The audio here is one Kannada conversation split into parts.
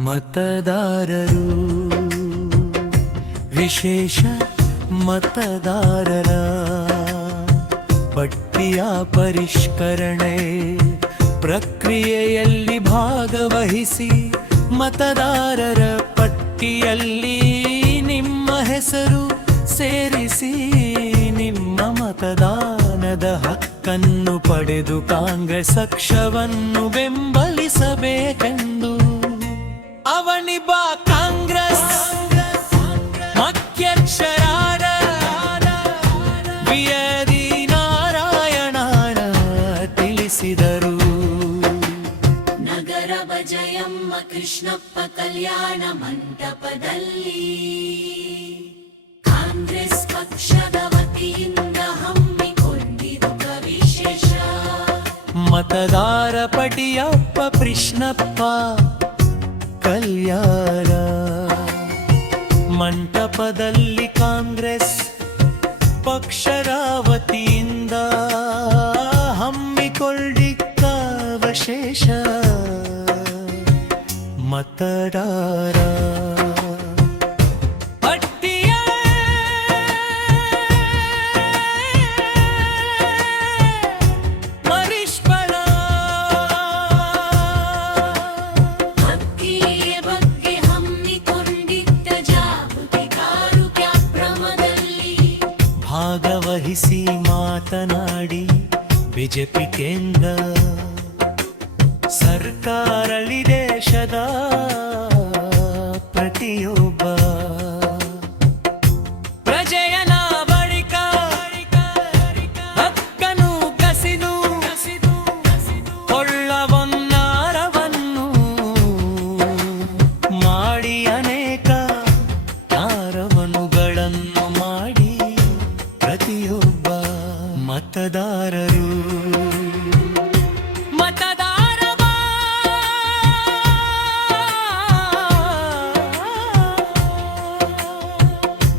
ಮತದಾರರು ವಿಶೇಷ ಮತದಾರರ ಪಟ್ಟಿಯ ಪರಿಷ್ಕರಣೆ ಪ್ರಕ್ರಿಯೆಯಲ್ಲಿ ಭಾಗವಹಿಸಿ ಮತದಾರರ ಪಟ್ಟಿಯಲ್ಲಿ ನಿಮ್ಮ ಹೆಸರು ಸೇರಿಸಿ ನಿಮ್ಮ ಮತದಾನದ ಹಕ್ಕನ್ನು ಪಡೆದು ಕಾಂಗ್ರೆಸ್ ಪಕ್ಷವನ್ನು ಬೆಂಬಲಿಸಬೇಕೆಂದು ಅವನಿ ಬಾ ಕಾಂಗ್ರೆಸ್ ಮುಖ್ಯಕ್ಷರಾದ ಬಿಯದಿ ನಾರಾಯಣ ತಿಳಿಸಿದರು. ನಗರ ಬಜಯಮ್ಮ ಕೃಷ್ಣಪ್ಪ ಕಲ್ಯಾಣ ಮಂಟಪದಲ್ಲಿ ಕಾಂಗ್ರೆಸ್ ಪಕ್ಷದ ವತಿಯಿಂದ ಹಮ್ಮಿಕೊಂಡಿದ್ದ ವಿಶೇಷ ಮತದಾರ ಪಟ್ಟಿಯಪ್ಪ ಕೃಷ್ಣಪ್ಪ ಕಲ್ಯಾಣ ಮಂಟಪದಲ್ಲಿ ಕಾಂಗ್ರೆಸ್ ಪಕ್ಷದ ವತಿಯಿಂದ ಹಮ್ಮಿಕೊಂಡಿದ್ದ ವಿಶೇಷ ಮತದಾರ ಪಟ್ಟಿಯ ಪರಿಷ್ಕರಣ ಬಗ್ಗೆ ಹಮ್ಮಿಕೊಂಡಿದ್ದ ಜಾಗೃತಿಕಾರು ಕಾರ್ಯಕ್ರಮದಲ್ಲಿ ಭಾಗವಹಿಸಿ ಮಾತನಾಡಿ ಬಿಜೆಪಿ ಕೇಂದ್ರ ಸರ್ಕಾರದಲ್ಲಿ ದೇಶದ ಪ್ರತಿಯೊಬ್ಬ ಪ್ರಜೆಯ ನಾಗರಿಕ ಹಕ್ಕನ್ನು ಕಸಿದು ಕೊಳ್ಳವನ್ನಾರವನ್ನು ಮಾಡಿ ಅನೇಕ ನಾರವನುಗಳನ್ನು ಮಾಡಿ ಪ್ರತಿಯೊಬ್ಬ ಮತದಾರರು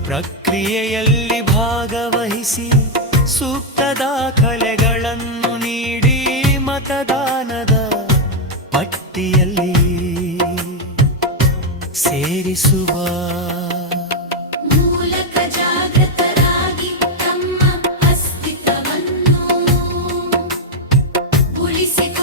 ಪ್ರಕ್ರಿಯೆಯಲ್ಲಿ ಭಾಗವಹಿಸಿ ಸೂಕ್ತ ದಾಖಲೆಗಳನ್ನು ನೀಡಿ ಮತದಾನದ ಪಟ್ಟಿಯಲ್ಲಿ ಸೇರಿಸುವ ಮೂಲಕ ಜಾಗೃತರಾಗಿ ತಮ್ಮ ಅಸ್ತಿತ್ವವನ್ನು ಉಳಿಸಿಕೊಳ್ಳ